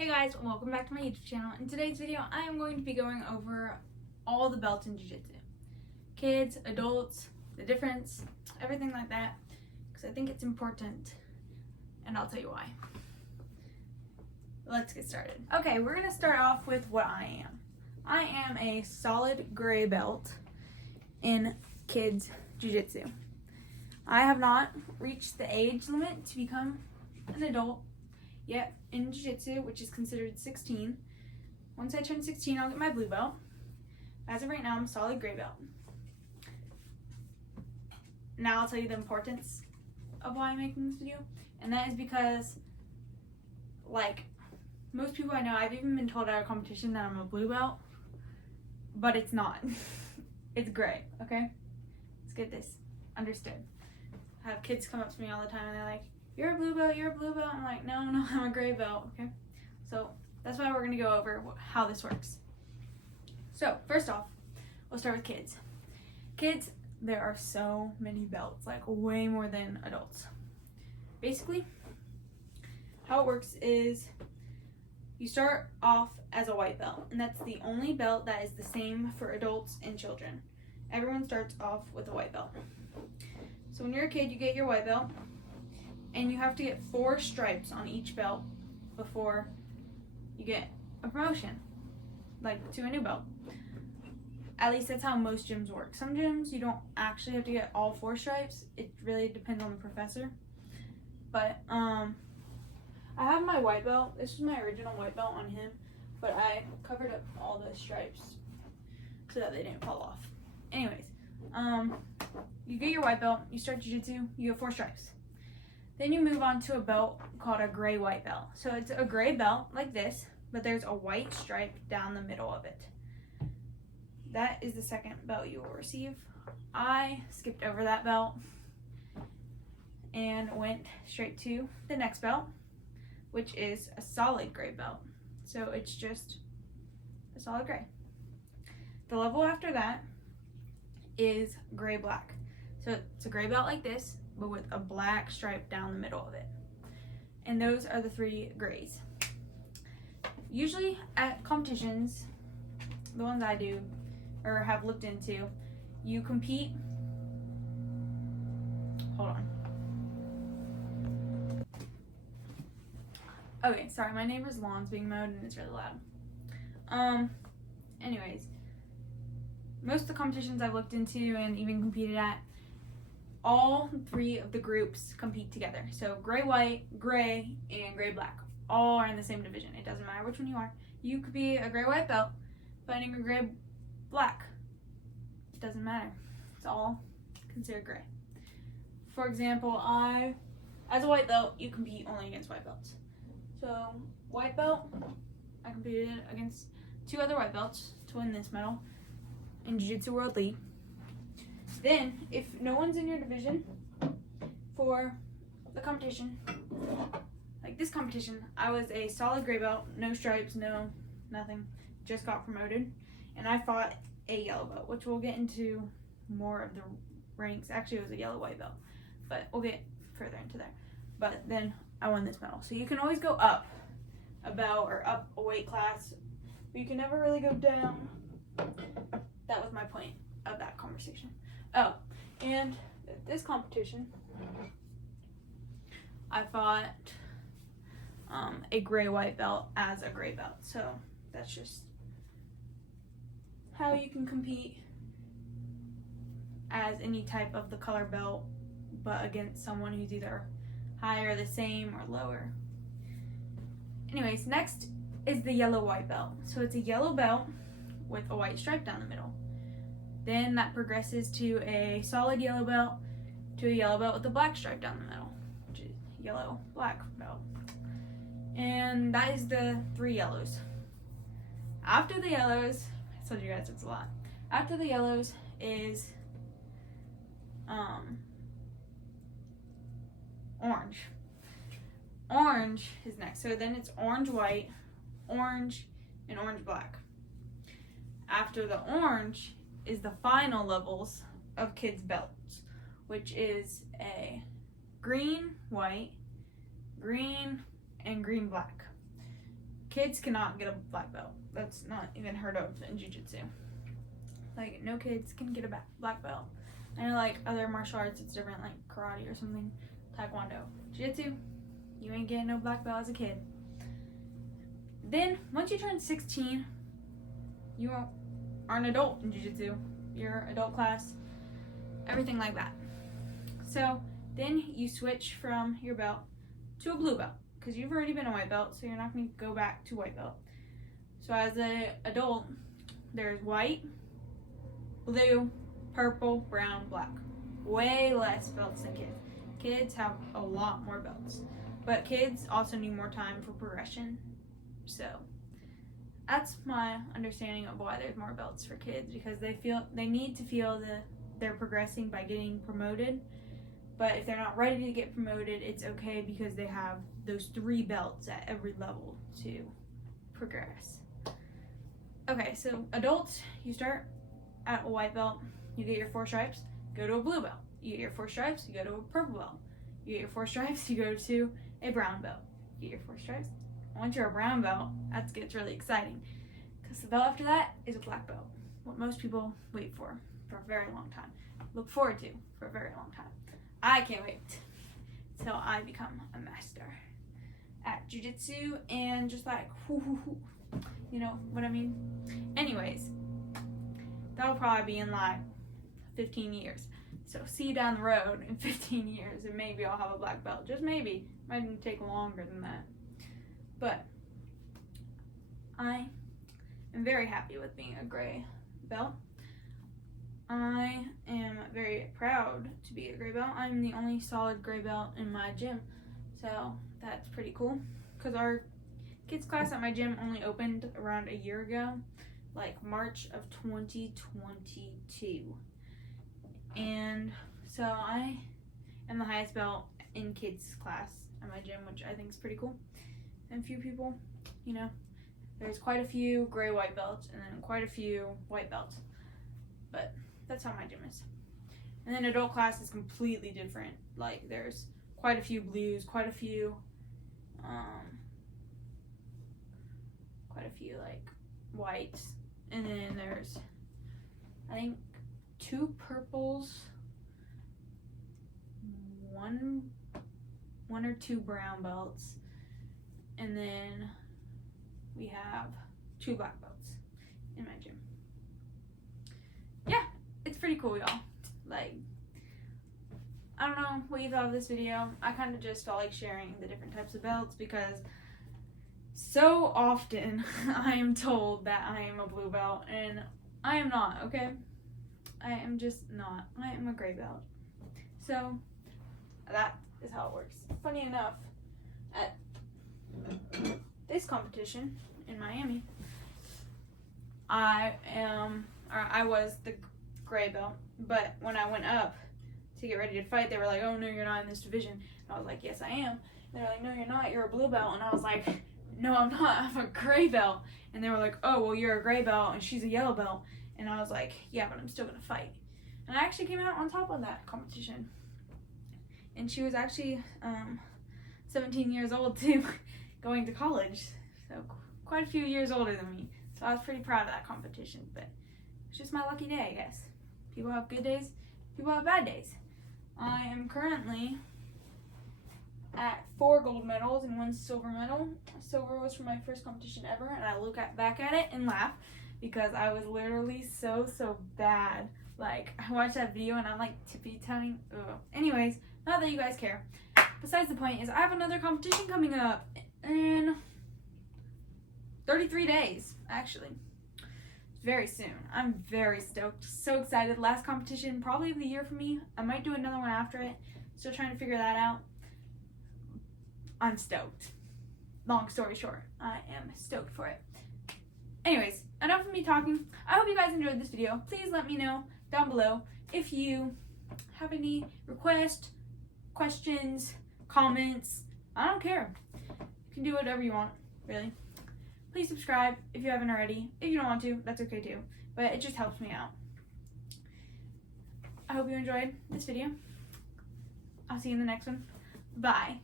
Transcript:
Hey guys, welcome back to my YouTube channel. In today's video, I am going to be going over all the belts in Jiu Jitsu. Kids, adults, the difference, everything like that, because I think it's important, and I'll tell you why. Let's get started. Okay, we're going to start off with what I am. I am a solid gray belt in kids Jiu Jitsu. I have not reached the age limit to become an adult yet in Jiu-Jitsu, which is considered 16. Once I turn 16, I'll get my blue belt. As of right now, I'm a solid gray belt. Now I'll tell you the importance of why I'm making this video, and that is because, like, most people I know, I've even been told at a competition that I'm a blue belt, but it's not. It's gray, okay? Let's get this understood. I have kids come up to me all the time and they're like, you're a blue belt, you're a blue belt. I'm like, no, I'm a gray belt, okay? So that's why we're gonna go over how this works. So first off, we'll start with kids. Kids, there are so many belts, like way more than adults. Basically, how it works is you start off as a white belt, and that's the only belt that is the same for adults and children. Everyone starts off with a white belt. So when you're a kid, you get your white belt, and you have to get 4 stripes on each belt before you get a promotion, like to a new belt. At least that's how most gyms work. Some gyms, you don't actually have to get all 4 stripes. It really depends on the professor. But I have my white belt. This is my original white belt on him, but I covered up all the stripes so that they didn't fall off. Anyways, you get your white belt, you start jiu-jitsu, you get 4 stripes. Then you move on to a belt called a gray-white belt. So it's a gray belt like this, but there's a white stripe down the middle of it. That is the second belt you will receive. I skipped over that belt and went straight to the next belt, which is a solid gray belt. So it's just a solid gray. The level after that is gray-black. So it's a gray belt like this, but with a black stripe down the middle of it. And those are the 3 grays. Usually at competitions, the ones I do or have looked into, you compete. Hold on. Okay, sorry, my neighbor's lawn's being mowed and it's really loud. Anyways, most of the competitions I've looked into and even competed at, all 3 of the groups compete together. So gray-white, gray, and gray-black all are in the same division. It doesn't matter which one you are. You could be a gray-white belt fighting a gray-black. It doesn't matter. It's all considered gray. For example, as a white belt, you compete only against white belts. So white belt, I competed against 2 other white belts to win this medal in Jiu-Jitsu World League. Then, if no one's in your division for the competition, like this competition, I was a solid gray belt, no stripes, no nothing, just got promoted, and I fought a yellow belt, which we'll get into more of the ranks. Actually, it was a yellow-white belt, but we'll get further into there. But then I won this medal. So you can always go up a belt or up a weight class, but you can never really go down. That was my point of that conversation. Oh, and this competition, I fought a gray-white belt as a gray belt. So that's just how you can compete as any type of the color belt, but against someone who's either higher, the same, or lower. Anyways, next is the yellow-white belt. So it's a yellow belt with a white stripe down the middle. Then that progresses to a solid yellow belt, to a yellow belt with a black stripe down the middle, which is yellow-black belt. And that is the 3 yellows. After the yellows, I told you guys it's a lot. After the yellows is orange. Orange is next. So then it's orange-white, orange, and orange-black. After the orange is the final levels of kids' belts, which is a green, white, green, and green, black. kids cannot get a black belt. That's not even heard of in Jiu Jitsu. Like, no kids can get a black belt. I know, like, other martial arts, it's different, like karate or something, taekwondo. Jiu Jitsu, you ain't getting no black belt as a kid. Then, once you turn 16, you are an adult in Jiu Jitsu. You're adult class, everything like that. So, then you switch from your belt to a blue belt, because you've already been a white belt, so you're not going to go back to white belt. So as an adult, there's white, blue, purple, brown, black. Way less belts than kids. Kids have a lot more belts, but kids also need more time for progression. So that's my understanding of why there's more belts for kids, because they need to feel that they're progressing by getting promoted. But if they're not ready to get promoted, it's okay, because they have those 3 belts at every level to progress. Okay, so adults, you start at a white belt, you get your 4 stripes, go to a blue belt. You get your 4 stripes, you go to a purple belt. You get your 4 stripes, you go to a brown belt. You get your 4 stripes. Once you're a brown belt, that gets really exciting, because the belt after that is a black belt. What most people wait for a very long time. Look forward to for a very long time. I can't wait till I become a master at Jiu Jitsu and just like, you know what I mean? Anyways, that'll probably be in like 15 years. So see you down the road in 15 years, and maybe I'll have a black belt. Just maybe. Might even take longer than that. But I am very happy with being a gray belt. I am very proud to be a gray belt. I'm the only solid gray belt in my gym, so that's pretty cool, because our kids class at my gym only opened around a year ago, like March of 2022, and so I am the highest belt in kids class at my gym, which I think is pretty cool. And few people, you know, there's quite a few gray white belts and then quite a few white belts, but that's how my gym is. And then adult class is completely different. Like, there's quite a few blues, quite a few like whites, and then there's, I think, 2 purples, one or 2 brown belts, and then we have 2 black belts in my gym. Yeah, it's pretty cool, y'all. Like, I don't know what you thought of this video. I kind of just felt like sharing the different types of belts, because so often I am told that I am a blue belt, and I am not, okay? I am just not. I am a gray belt. So that is how it works. Funny enough, at this competition in Miami, I was the gray belt, but when I went up to get ready to fight, they were like, "Oh no, you're not in this division." And I was like, "Yes, I am." And they were like, "No, you're not. You're a blue belt." And I was like, "No, I'm not. I'm a gray belt." And they were like, "Oh, well, you're a gray belt and she's a yellow belt." And I was like, "Yeah, but I'm still gonna fight." And I actually came out on top of that competition. And she was actually 17 years old too, going to college. So quite a few years older than me. So I was pretty proud of that competition, but it's just my lucky day, I guess. People have good days, people have bad days. I am currently at 4 gold medals and 1 silver medal. Silver was from my first competition ever, and I look back at it and laugh, because I was literally so bad. Like, I watched that video and I'm like tippy-toeing. Anyways, not that you guys care. Besides the point is, I have another competition coming up in 33 days, actually. Very soon. I'm very stoked. So excited. Last competition probably of the year for me. I might do another one after it. Still trying to figure that out. I'm stoked. Long story short, I am stoked for it. Anyways, enough of me talking. I hope you guys enjoyed this video. Please let me know down below if you have any requests, questions, comments. I don't care. You can do whatever you want, really. Please subscribe if you haven't already. If you don't want to, that's okay too. But it just helps me out. I hope you enjoyed this video. I'll see you in the next one. Bye.